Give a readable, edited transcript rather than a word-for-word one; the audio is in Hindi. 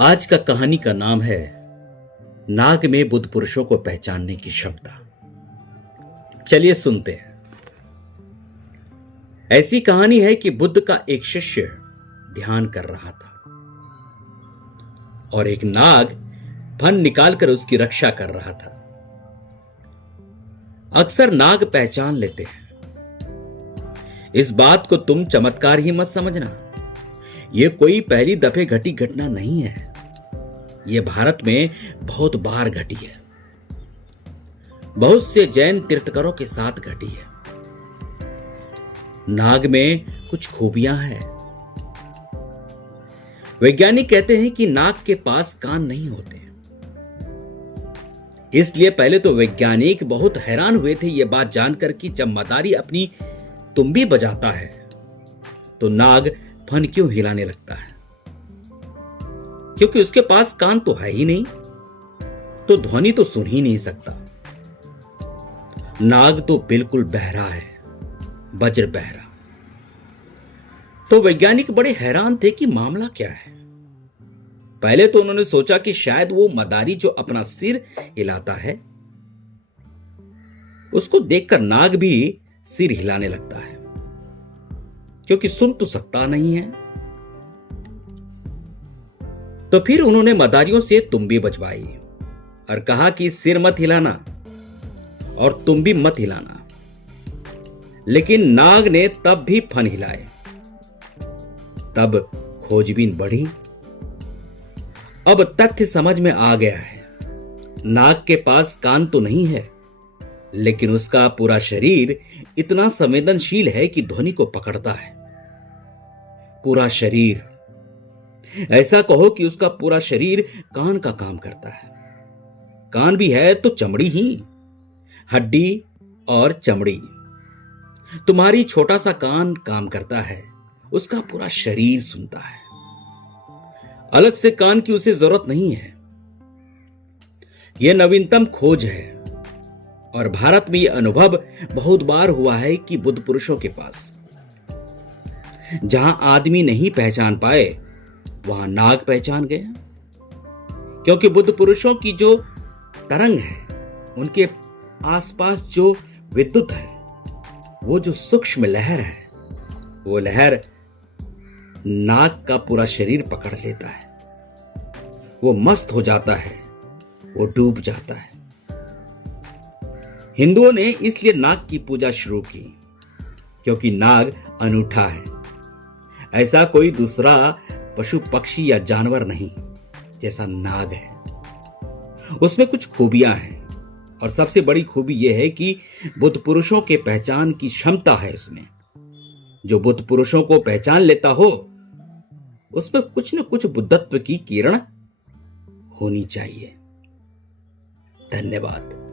आज का कहानी का नाम है नाग में बुद्ध पुरुषों को पहचानने की क्षमता। चलिए सुनते हैं। ऐसी कहानी है कि बुद्ध का एक शिष्य ध्यान कर रहा था और एक नाग फन निकालकर उसकी रक्षा कर रहा था। अक्सर नाग पहचान लेते हैं। इस बात को तुम चमत्कार ही मत समझना। यह कोई पहली दफे घटी घटना नहीं है। यह भारत में बहुत बार घटी है। बहुत से जैन तीर्थंकरों के साथ घटी है। नाग में कुछ खूबियां हैं। वैज्ञानिक कहते हैं कि नाग के पास कान नहीं होते। इसलिए पहले तो वैज्ञानिक बहुत हैरान हुए थे यह बात जानकर कि जब मदारी अपनी तुम्बी बजाता है तो नाग फन क्यों हिलाने लगता है, क्योंकि उसके पास कान तो है ही नहीं, तो ध्वनि तो सुन ही नहीं सकता। नाग तो बिल्कुल बहरा है, वज्र बहरा। तो वैज्ञानिक बड़े हैरान थे कि मामला क्या है। पहले तो उन्होंने सोचा कि शायद वो मदारी जो अपना सिर हिलाता है उसको देखकर नाग भी सिर हिलाने लगता है, क्योंकि सुन तो सकता नहीं है। तो फिर उन्होंने मदारियों से तुम्बी बजवाई और कहा कि सिर मत हिलाना और तुम्बी मत हिलाना। लेकिन नाग ने तब भी फन हिलाए। तब खोजबीन बढ़ी। अब तथ्य समझ में आ गया है। नाग के पास कान तो नहीं है, लेकिन उसका पूरा शरीर इतना संवेदनशील है कि ध्वनि को पकड़ता है। पूरा शरीर, ऐसा कहो कि उसका पूरा शरीर कान का काम करता है। कान भी है तो चमड़ी ही, हड्डी और चमड़ी। तुम्हारी छोटा सा कान काम करता है, उसका पूरा शरीर सुनता है। अलग से कान की उसे जरूरत नहीं है। यह नवीनतम खोज है और भारत में यह अनुभव बहुत बार हुआ है कि बुद्ध पुरुषों के पास जहां आदमी नहीं पहचान पाए वहां नाग पहचान गया। क्योंकि बुद्ध पुरुषों की जो तरंग है, उनके आसपास जो विद्युत है, वो जो सूक्ष्म लहर है, वो लहर नाग का पूरा शरीर पकड़ लेता है। वो मस्त हो जाता है, वो डूब जाता है। हिंदुओं ने इसलिए नाग की पूजा शुरू की, क्योंकि नाग अनूठा है। ऐसा कोई दूसरा पशु पक्षी या जानवर नहीं जैसा नाग है। उसमें कुछ खूबियां हैं और सबसे बड़ी खूबी यह है कि बुद्ध पुरुषों के पहचान की क्षमता है उसमें। जो बुद्ध पुरुषों को पहचान लेता हो उसमें कुछ न कुछ बुद्धत्व की किरण होनी चाहिए। धन्यवाद।